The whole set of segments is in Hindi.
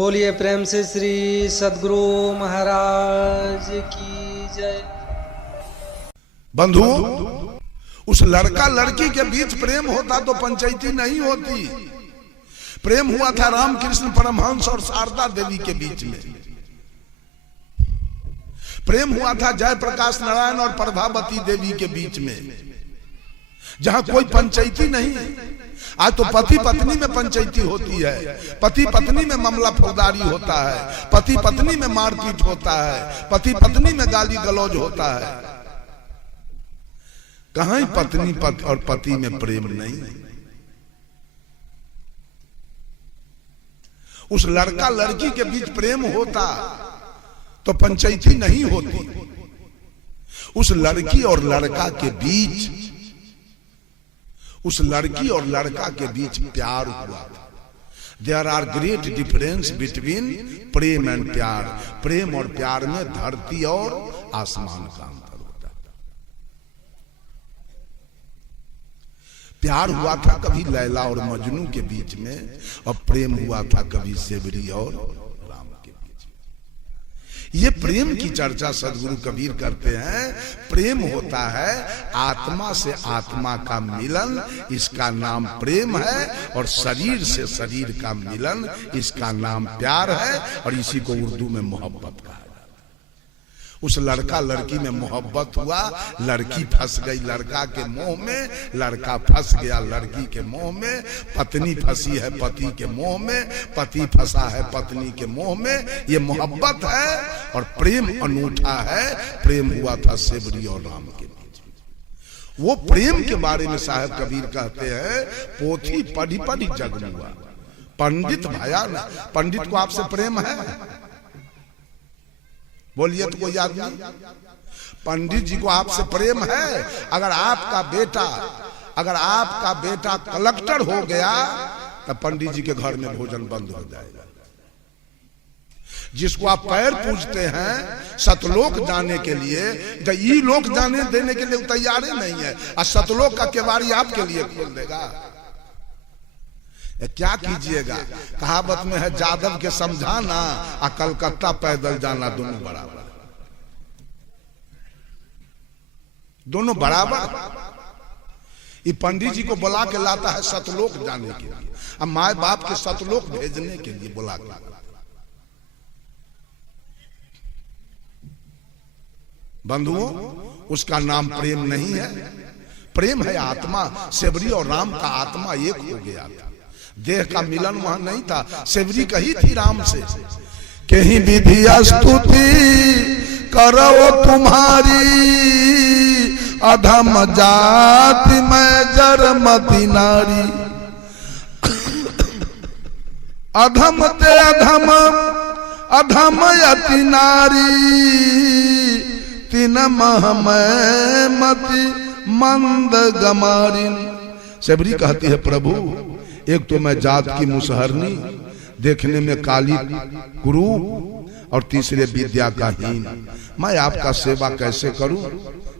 बोलिए प्रेम से श्री सद्गुरु महाराज की जय। बंधु, उस लड़का लड़की के बीच प्रेम होता तो पंचायती नहीं होती। प्रेम हुआ था रामकृष्ण परमहंस और शारदा देवी के बीच में। प्रेम हुआ था जयप्रकाश नारायण और प्रभावती देवी के बीच में, जहां कोई पंचायती नहीं। आज तो पति पत्नी में पंचायती होती है, पति पत्नी में मामला फौजदारी होता है, पति पत्नी में मारपीट होता है, पति पत्नी में गाली गलौज होता है। कहां पत्नी और पति में प्रेम नहीं। उस लड़का लड़की के बीच प्रेम होता तो पंचायती नहीं होती। उस लड़की और लड़का के बीच, उस लड़की और लड़का के बीच प्यार हुआ था। There are great difference between prem and pyaar. प्रेम और प्यार में धरती और आसमान का अंतर होता था। प्यार हुआ था कभी लैला और मजनू के बीच में, और प्रेम हुआ था कभी सेवरी और राम के बीच में। ये प्रेम की चर्चा सदगुरु कबीर करते हैं। प्रेम होता है आत्मा से आत्मा का मिलन, इसका नाम प्रेम है। और शरीर से शरीर का मिलन, इसका नाम प्यार है। और इसी को उर्दू में मोहब्बत कहा। उस लड़का लड़की में मोहब्बत हुआ, लड़की फंस गई लड़का के मोह में, लड़का फंस गया लड़की के मोह में, पत्नी फंसी है पति के मोह में, पति फंसा है पत्नी के मोह में। ये मोहब्बत है और प्रेम अनूठा है। प्रेम हुआ था सेवरी और राम के बीच। वो प्रेम के बारे में साहब कबीर कहते हैं, पोथी पढ़ी पढ़ी जग हुआ, पंडित भया ना। पंडित को आपसे प्रेम है? बोलिए तो कोई याद नहीं। पंडित जी को आपसे प्रेम है? अगर आपका बेटा कलेक्टर हो गया तो पंडित जी के घर में भोजन बंद हो जाएगा। जिसको आप पैर पूजते हैं सतलोक जाने के लिए, तो ई लोक जाने देने के लिए तैयार ही नहीं है, और सतलोक का केवाड़ी आपके लिए खोल देगा। क्या कीजिएगा? कहावत में है, जादव के समझाना और कलकत्ता पैदल जाना दोनों बराबर। दोनों बराबर। ये पंडित जी को बुला के लाता है सतलोक जाने के लिए, और माए बाप के सतलोक भेजने के लिए बुला के लाता। बंधुओं, उसका नाम प्रेम नहीं है। प्रेम है आत्मा। सेवरी और राम का आत्मा एक हो गया था। देह का मिलन वहां नहीं था। सेवरी कही थी राम से, कहीं विधि स्तुति करो तुम्हारी, अधम जाति में जरमती नारी। अधम ते अधम, अधम यति नारी, तीन मह में मति मंद गमारी। सेवरी कहती है, प्रभु एक तो मैं जात की मुसहरनी, देखने में काली कुरूप, और तीसरे विद्या का हीन। मैं आपका सेवा कैसे करूं?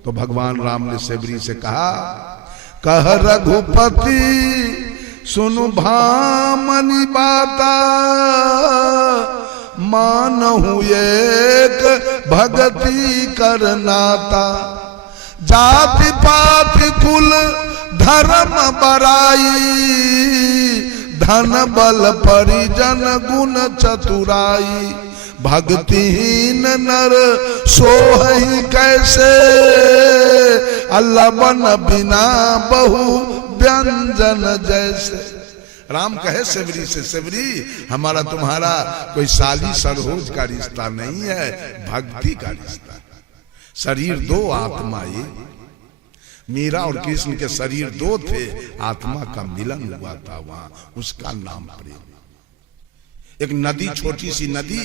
तो भगवान राम ने सेवरी से कहा, कह रघुपति सुनु भामनी बाता, मानहु एक भगति करनाता। जाति पाति कुल धर्म बराई, धन बल परिजन गुण चतुराई। भक्तिहीन नर सोहहि कैसे, अल्लबन बिना बहु व्यंजन जैसे। राम कहे सेवरी से, सेवरी हमारा तुम्हारा कोई साली सरहोज का रिश्ता नहीं है, भक्ति का रिश्ता। शरीर दो आत्मा एक। मीरा और कृष्ण के शरीर दो थे, आत्मा का मिलन हुआ था वहां, उसका नाम प्रेम। एक नदी, छोटी सी नदी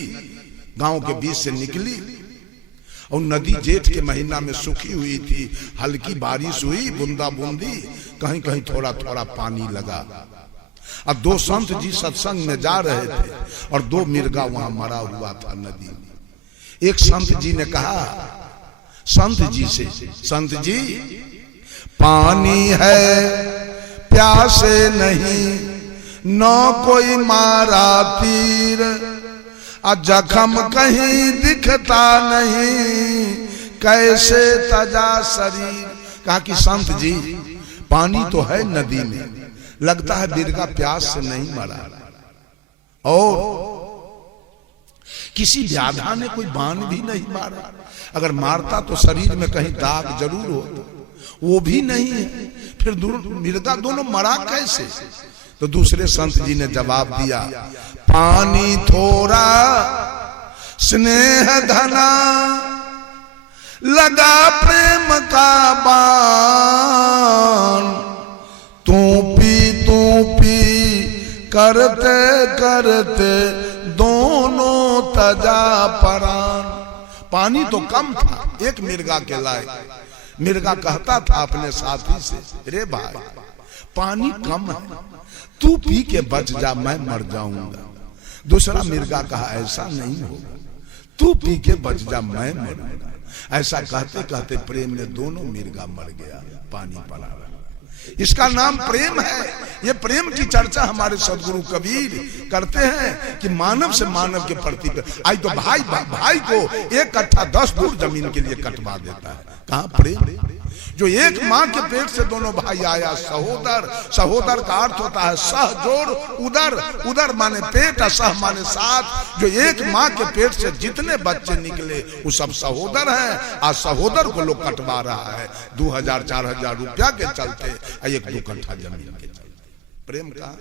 गांव के बीच से निकली, और नदी जेठ के महीना में सूखी हुई थी। हल्की बारिश हुई, बूंदा बूंदी, कहीं कहीं थोड़ा थोड़ा पानी लगा। अब दो संत जी सत्संग में जा रहे थे, और दो मिर्गा वहां मरा हुआ था नदी में। एक संत जी ने कहा संत जी से, संत जी पानी है प्यासे नहीं, न कोई मारा तीर, जख्म कहीं दिखता नहीं, कैसे तजा शरीर। कहा कि संत जी पानी तो है नदी में, लगता है बिरगा प्यास से नहीं मरा, और किसी व्याधा ने कोई बाण भी नहीं मारा। अगर मारता तो शरीर में कहीं दाग जरूर होता, वो भी नहीं है, फिर मिर्गा दोनों मरा कैसे। तो दूसरे संत जी ने जवाब दिया, पानी थोड़ा स्नेह घना, लगा प्रेम का बाण, तू पी करते करते दोनों तजा परान। पानी तो कम था एक मिर्गा के लायक। मिर्गा कहता था अपने साथी से, रे भाई पानी कम है, तू पी के बच जा, मैं मर जाऊंगा। दूसरा मिर्गा कहा, ऐसा नहीं होगा, तू पी के बच जा, मैं मरूंगा। ऐसा कहते कहते प्रेम में दोनों मिर्गा मर गया, पानी पड़ा रहा। इसका नाम प्रेम है। ये प्रेम की चर्चा हमारे सदगुरु कबीर करते हैं कि मानव से मानव के प्रति। आई तो भाई भाई को 1 कट्ठा 10 दूर जमीन के लिए कटवा देता है। कहाँ प्रेम? जो एक माँ के पेट से दोनों भाई आया, सहोदर। सहोदर का अर्थ होता है सह जोड़ उदर, उदर माने पेट, सह माने साथ। जो एक माँ के पेट से जितने बच्चे निकले वो सब सहोदर हैं। आज सहोदर को लोग कटवा रहा है 2000-4000 रुपया के चलते, 1-2 कट्ठा जमीन के चलते। प्रेम कहाँ?